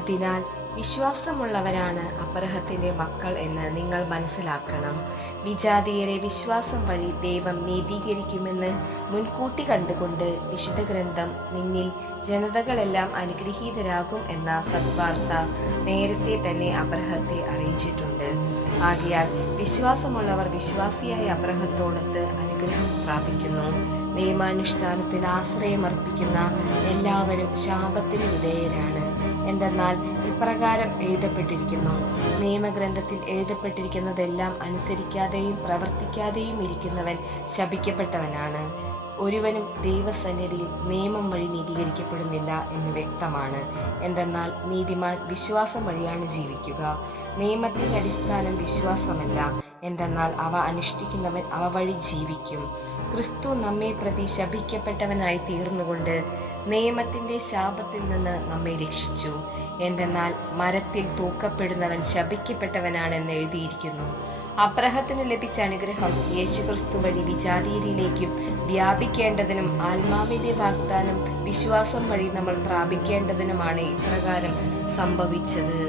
അതിനാൽ വിശ്വാസമുള്ളവരാണ് അബ്രാഹത്തിന്റെ മക്കൾ എന്ന് നിങ്ങൾ മനസ്സിലാക്കണം. വിജാതീയരെ വിശ്വാസം വഴി ദൈവം നീതീകരിക്കുമെന്ന് മുൻകൂട്ടി കണ്ടുകൊണ്ട് വിശുദ്ധ ഗ്രന്ഥം നിന്നിൽ ജനതകളെല്ലാം അനുഗ്രഹീതരാകും എന്ന സദ്വാർത്ത നേരത്തെ തന്നെ അബ്രാഹത്തെ അറിയിച്ചിട്ടുണ്ട്. ആകയാൽ വിശ്വാസമുള്ളവർ വിശ്വാസിയായ അബ്രാഹത്തോടൊത്ത് അനുഗ്രഹം പ്രാപിക്കുന്നു. നിയമാനുഷ്ഠാനത്തിൽ ആശ്രയമർപ്പിക്കുന്ന എല്ലാവരും ശാപത്തിന് വിധേയരാണ്. എന്തെന്നാൽ ഇപ്രകാരം എഴുതപ്പെട്ടിരിക്കുന്നു: നിയമഗ്രന്ഥത്തിൽ എഴുതപ്പെട്ടിരിക്കുന്നതെല്ലാം അനുസരിക്കാതെയും പ്രവർത്തിക്കാതെയും ഇരിക്കുന്നവൻ ശപിക്കപ്പെട്ടവനാണ്. ഒരുവനും ദൈവസന്നിധിയിൽ നിയമം വഴി നീതീകരിക്കപ്പെടുന്നില്ല എന്ന് വ്യക്തമാണ്. എന്തെന്നാൽ നീതിമാൻ വിശ്വാസം വഴിയാണ് ജീവിക്കുക. നിയമത്തിന്റെ അടിസ്ഥാനം വിശ്വാസമല്ല, എന്തെന്നാൽ അവ അനുഷ്ഠിക്കുന്നവൻ അവ വഴി ജീവിക്കും. ക്രിസ്തു നമ്മെ പ്രതി ശപിക്കപ്പെട്ടവനായി തീർന്നുകൊണ്ട് നിയമത്തിന്റെ ശാപത്തിൽ നിന്ന് നമ്മെ രക്ഷിച്ചു. എന്തെന്നാൽ മരത്തിൽ തൂക്കപ്പെടുന്നവൻ ശപിക്കപ്പെട്ടവനാണെന്ന് എഴുതിയിരിക്കുന്നു. അബ്രാഹത്തിന് ലഭിച്ച അനുഗ്രഹം യേശുക്രിസ്തു വഴി വിജാതീയരിലേക്കും വ്യാപിക്കേണ്ടതിനും ആത്മാവിന്റെ വാഗ്ദാനം വിശ്വാസം വഴി നമ്മൾ പ്രാപിക്കേണ്ടതിനുമാണ് ഇപ്രകാരം സംഭവിച്ചത്.